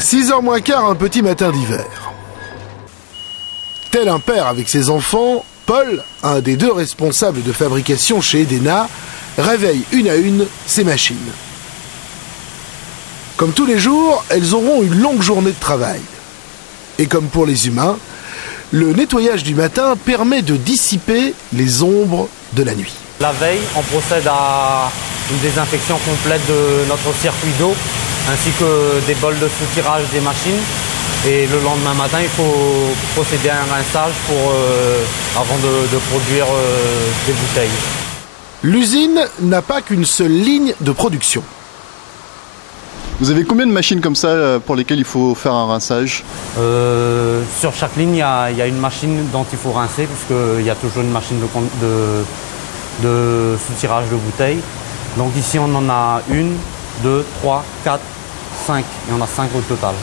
6h moins quart, un petit matin d'hiver. Tel un père avec ses enfants, Paul, un des deux responsables de fabrication chez Edena, réveille une à une ses machines. Comme tous les jours, elles auront une longue journée de travail. Et comme pour les humains, le nettoyage du matin permet de dissiper les ombres de la nuit. La veille, on procède à une désinfection complète de notre circuit d'eau, ainsi que des bols de soutirage des machines. Et le lendemain matin, il faut procéder à un rinçage avant de produire des bouteilles. L'usine n'a pas qu'une seule ligne de production. Vous avez combien de machines comme ça pour lesquelles il faut faire un rinçage? Sur chaque ligne, il y a une machine dont il faut rincer, puisqu'il y a toujours une machine de soutirage de bouteilles. Donc ici, on en a 1, 2, 3, 4, 5. Il y en a 5 au total.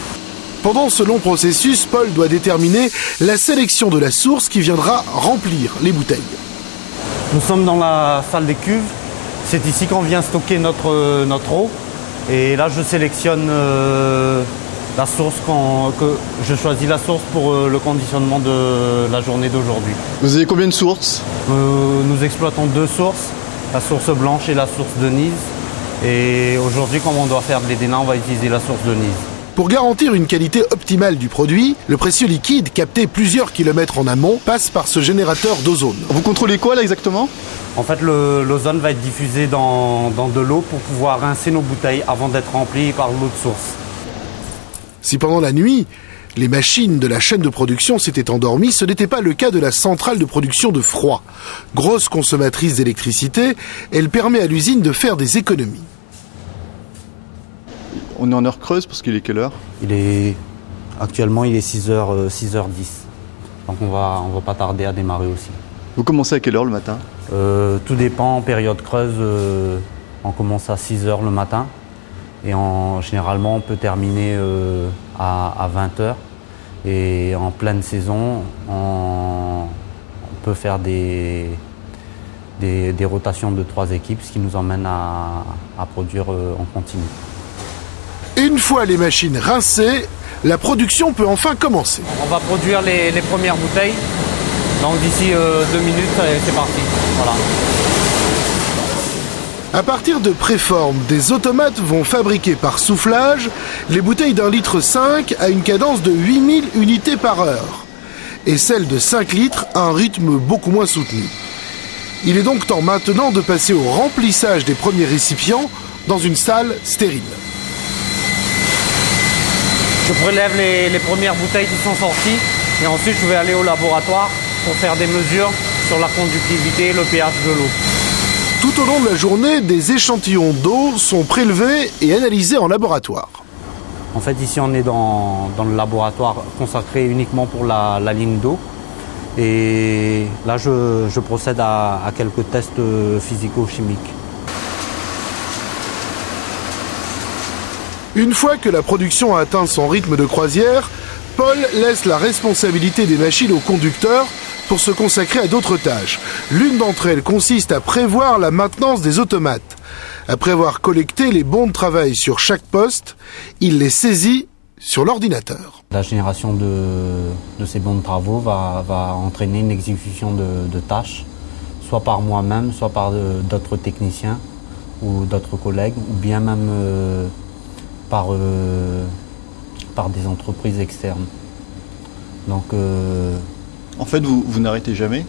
Pendant ce long processus, Paul doit déterminer la sélection de la source qui viendra remplir les bouteilles. Nous sommes dans la salle des cuves. C'est ici qu'on vient stocker notre eau. Et là, je sélectionne la source, je choisis la source pour le conditionnement de la journée d'aujourd'hui. Vous avez combien de sources? Nous exploitons 2 sources, la source blanche et la source de Nise. Et aujourd'hui, comme on doit faire de l'Edena, on va utiliser la source de Nise. Pour garantir une qualité optimale du produit, le précieux liquide, capté plusieurs kilomètres en amont, passe par ce générateur d'ozone. Vous contrôlez quoi là exactement? En fait, l'ozone va être diffusé dans de l'eau pour pouvoir rincer nos bouteilles avant d'être remplies par l'eau de source. Si pendant la nuit, les machines de la chaîne de production s'étaient endormies, ce n'était pas le cas de la centrale de production de froid. Grosse consommatrice d'électricité, elle permet à l'usine de faire des économies. On est en heure creuse parce qu'il est quelle heure? Actuellement, il est 6h10. Donc on va pas tarder à démarrer aussi. Vous commencez à quelle heure le matin? Tout dépend. En période creuse, on commence à 6h le matin. Et généralement, on peut terminer à 20h. Et en pleine saison, on peut faire des rotations de 3 équipes, ce qui nous emmène à produire en continu. Une fois les machines rincées, la production peut enfin commencer. On va produire les premières bouteilles. Donc d'ici 2 minutes, c'est parti. Voilà. À partir de préformes, des automates vont fabriquer par soufflage les bouteilles d'1,5 litre à une cadence de 8000 unités par heure. Et celles de 5 litres à un rythme beaucoup moins soutenu. Il est donc temps maintenant de passer au remplissage des premiers récipients dans une salle stérile. Je prélève les premières bouteilles qui sont sorties et ensuite je vais aller au laboratoire pour faire des mesures sur la conductivité et le pH de l'eau. Tout au long de la journée, des échantillons d'eau sont prélevés et analysés en laboratoire. En fait, ici, on est dans le laboratoire consacré uniquement pour la ligne d'eau. Et là, je procède à quelques tests physico-chimiques. Une fois que la production a atteint son rythme de croisière, Paul laisse la responsabilité des machines au conducteur pour se consacrer à d'autres tâches. L'une d'entre elles consiste à prévoir la maintenance des automates. Après avoir collecté les bons de travail sur chaque poste, il les saisit sur l'ordinateur. La génération de ces bons de travaux va entraîner une exécution de tâches, soit par moi-même, soit par d'autres techniciens ou d'autres collègues, ou bien même par des entreprises externes. Donc, en fait, vous n'arrêtez jamais?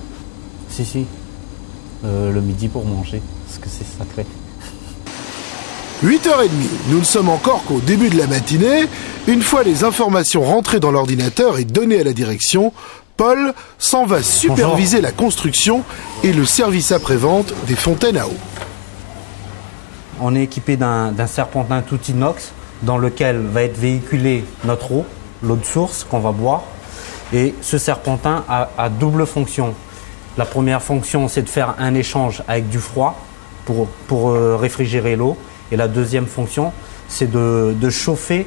Si. Le midi pour manger, parce que c'est sacré. 8h30, nous ne sommes encore qu'au début de la matinée. Une fois les informations rentrées dans l'ordinateur et données à la direction, Paul s'en va superviser la construction et le service après-vente des fontaines à eau. On est équipé d'un serpentin tout inox dans lequel va être véhiculée notre eau, l'eau de source qu'on va boire. Et ce serpentin a double fonction. La première fonction, c'est de faire un échange avec du froid pour réfrigérer l'eau. Et la deuxième fonction, c'est de chauffer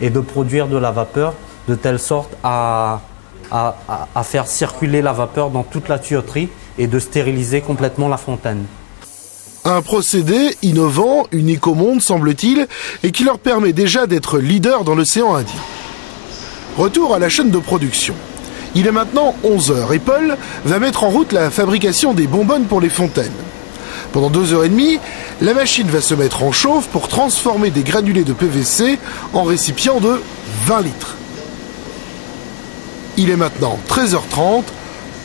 et de produire de la vapeur de telle sorte à faire circuler la vapeur dans toute la tuyauterie et de stériliser complètement la fontaine. Un procédé innovant, unique au monde semble-t-il, et qui leur permet déjà d'être leaders dans l'océan Indien. Retour à la chaîne de production. Il est maintenant 11 h et Paul va mettre en route la fabrication des bonbonnes pour les fontaines. Pendant 2h30, la machine va se mettre en chauffe pour transformer des granulés de PVC en récipients de 20 litres. Il est maintenant 13h30,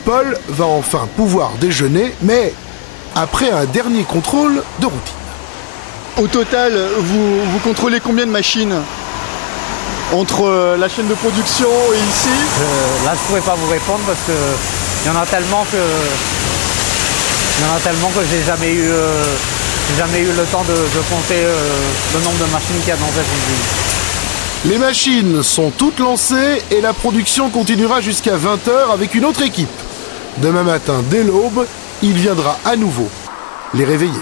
Paul va enfin pouvoir déjeuner, mais après un dernier contrôle de routine. Au total, vous contrôlez combien de machines entre la chaîne de production et ici? Là, je ne pourrais pas vous répondre parce qu'il y en a tellement que j'ai jamais eu le temps de compter le nombre de machines qu'il y a dans cette usine. Les machines sont toutes lancées et la production continuera jusqu'à 20 h avec une autre équipe. Demain matin, dès l'aube, il viendra à nouveau les réveiller.